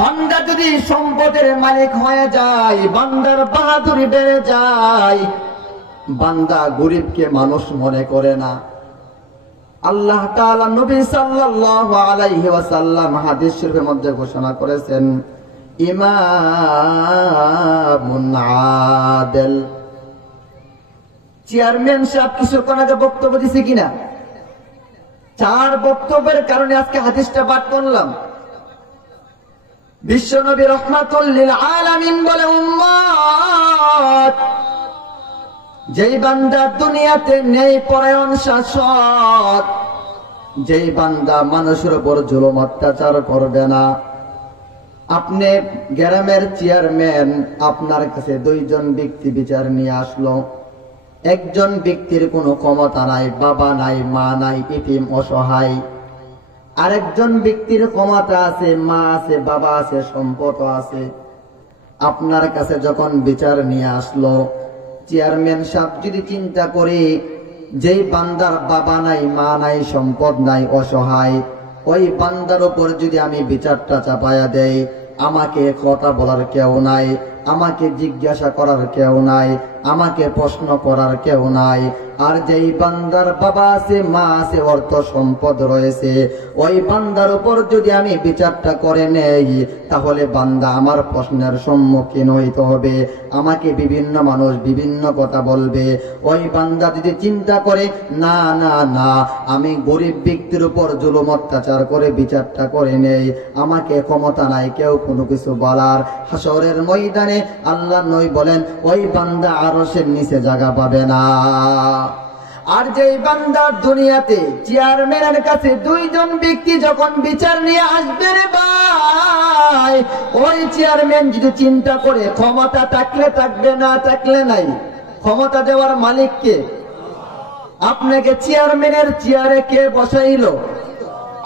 বান্দা যদি সম্পদের মালিক হয়ে যায়, বান্দার বাহাদুরি বেড়ে যায়, বান্দা গরিবকে মানুষ মনে করে না। আল্লাহ তাআলা নবী সাল্লাল্লাহু আলাইহি ওয়াসাল্লাম হাদিস শরীফের মধ্যে ঘোষণা করেছেন, ইমামুন আদিল। চেয়ারম্যান সাহেব কিছুক্ষণ আগে বক্তব্য দিছে কিনা? 4 বক্তব্যের কারণে আজকে হাদিসটা পাঠ করলাম। বিশ্বনবী রাহমাতুল লিল আলামিন বলে, উম্মত, যেই বান্দা দুনিয়াতে নেই পরায়ণ শাসক, যেই বান্দা মানুষের উপর জুলুম অত্যাচার করবে না। আপনি গ্রামের চেয়ারম্যান, আপনার কাছে 2 জন ব্যক্তি বিচার নিয়ে আসলো। একজন ব্যক্তির কোনো ক্ষমতা নাই, বাবা নাই, মা নাই, এতিম অসহায়। আরেকজন ব্যক্তির ক্ষমতা আছে, মা আছে, বাবা আছে, সম্পদ আছে। আপনার কাছে যখন বিচার নিয়ে আসলো, চেয়ারম্যান সাহেব যদি চিন্তা করে যেই বান্দার বাবা নাই, মা নাই, সম্পদ নাই, অসহায়, ওই বান্দার উপর যদি আমি বিচারটা চাপায়া দেই, আমাকে কথা বলার কেউ নাই, আমাকে জিজ্ঞাসা করার কেউ নাই, আমাকে প্রশ্ন করার কেউ নাই। আর যেই বান্দার বাবা আছে, মা আছে, অর্থ সম্পদ রয়েছে, ওই বান্দার উপর যদি আমি বিচারটা করে নেই, তাহলে বান্দা আমার প্রশ্নের সম্মুখীন হইতে হবে, আমাকে বিভিন্ন মানুষ বিভিন্ন কথা বলবে। ওই বান্দা যদি চিন্তা করে না না না, আমি গরিব ব্যক্তির উপর জুলুম অত্যাচার করে বিচারটা করে নেই, আমাকে ক্ষমতা নাই কেউ কোনো কিছু বলার, হাসরের ময়দানে আল্লাহ নবী বলেন ওই বান্দা আরশের নিচে জায়গা পাবে না। আর যেই বান্দা দুনিয়াতে চেয়ারম্যানের কাছে 2 জন ব্যক্তি যখন বিচার নিয়ে আসবে রে ভাই, ওই চেয়ারম্যান যদি চিন্তা করে ক্ষমতা থাকলে থাকবে, না থাকলে নাই, ক্ষমতা দেওয়ার মালিক কে? আপনাকে চেয়ারম্যানের চেয়ারে কে বসাইলো?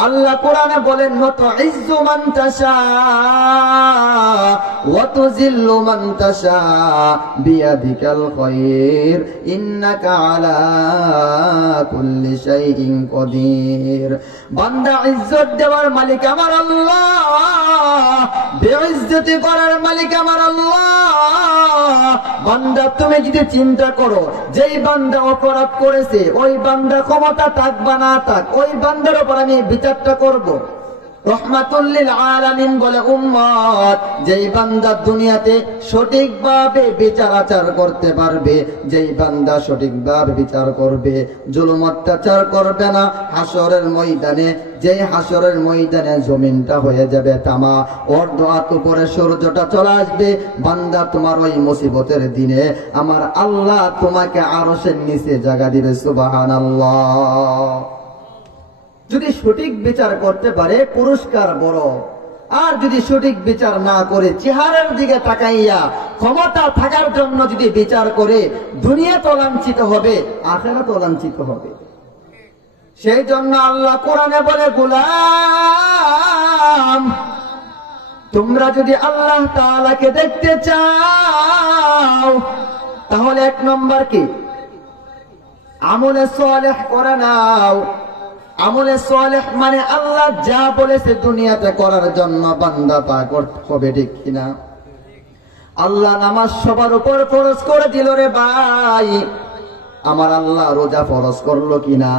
আল্লাহ কোরআনে বলেন, তুইজ্জু মান তাশা ওয়া তুযিল্লু মান তাশা বিয়াদিকাল খায়র ইন্নাকা আলা কুল্লি শাইইন কাদির। বান্দা ইজ্জত দেওয়ার মালিক আমার আল্লাহ, বেইজ্জতি করার মালিক আমার আল্লাহ। বান্দা তুমি যদি চিন্তা করো যেই বান্দা অপরাধ করেছে, ওই বান্দা ক্ষমতা থাক বা না থাক, ওই বান্দার উপর আমি বিচারটা করব। রহমাতুল লিল আলামিন বলে, উম্মত, যেই বান্দা দুনিয়াতে সঠিকভাবে বিচার আচার করতে পারবে, যেই বান্দা সঠিকভাবে বিচার করবে, জুলুম অত্যাচার করবে না, হাসরের ময়দানে, যেই হাসরের ময়দানে জমিনটা হয়ে যাবে তামা, অর্ধ হাত উপরে সূর্যটা চলে আসবে, বান্দা তোমার ওই মুসিবতের দিনে আমার আল্লাহ তোমাকে আরশের নিচে জায়গা দিবে। সুবহানাল্লাহ। যদি সঠিক বিচার করতে পারে পুরস্কার বড়, আর যদি সঠিক বিচার না করে চেহারার দিকে তাকাইয়া ক্ষমতা থাকার জন্য যদি বিচার করে, দুনিয়া তো লাঞ্ছিত হবে, আখিরাত তো লাঞ্ছিত হবে। সেই জন্য আল্লাহ কোরআনে বলে, গোলাম, তোমরা যদি আল্লাহ তাআলাকে দেখতে চাও, তাহলে 1 নম্বর কি? আমলে সালেহ করে নাও। আমলে সালেহ মানে আল্লাহ যা বলেছে দুনিয়াতে করার জন্য বান্দা তা করতে হবে, ঠিক কিনা? আল্লাহ নামাজ সবার উপর ফরজ করে দিল রে ভাই, আমার আল্লাহ রোজা ফরজ করলো কিনা?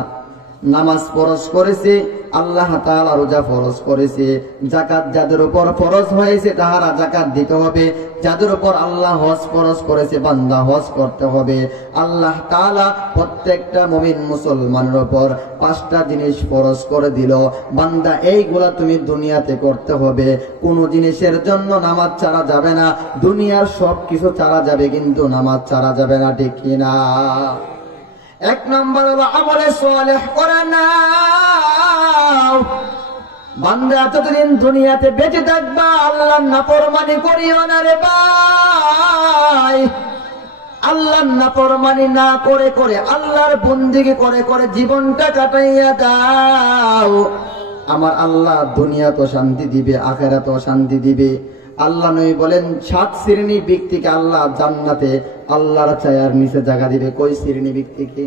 নামাজ ফরজ করেছে আল্লাহ তাআলা, রোজা ফরজ করেছে। যাকাত যাদের উপর ফরজ হয়েছে তাহারা যাকাত দিতে হবে। যাদের উপর আল্লাহ হজ ফরজ করেছে বান্দা হজ করতে হবে। আল্লাহ তাআলা প্রত্যেকটা মুমিন মুসলমানের উপর 5টা জিনিস ফরজ করে দিল, বান্দা এইগুলা তুমি দুনিয়াতে করতে হবে। কোন জিনিসের জন্য নামাজ ছাড়া যাবে না, দুনিয়ার সব কিছু ছাড়া যাবে কিন্তু নামাজ ছাড়া যাবে না, ঠিক কিনা? 1 নম্বর হলো আমলে সালেহ করে নাও। বান্দা যতদিন দুনিয়াতে বেঁচে থাকবা আল্লাহর নাফরমানি করিও না রে ভাই। আল্লাহর নাফরমানি না করে করে, আল্লাহর বন্দেগী করে করে জীবনটা কাটাইয়া দাও। আমার আল্লাহ দুনিয়া তো শান্তি দিবে, আখিরাতে শান্তি দিবে। আল্লাহ নবী বলেন 7 শ্রেণী ব্যক্তিকে আল্লাহ জান্নাতে আল্লাহর ছায়ার নিচে জায়গা দিবে। কই শ্রেণী ব্যক্তিকে?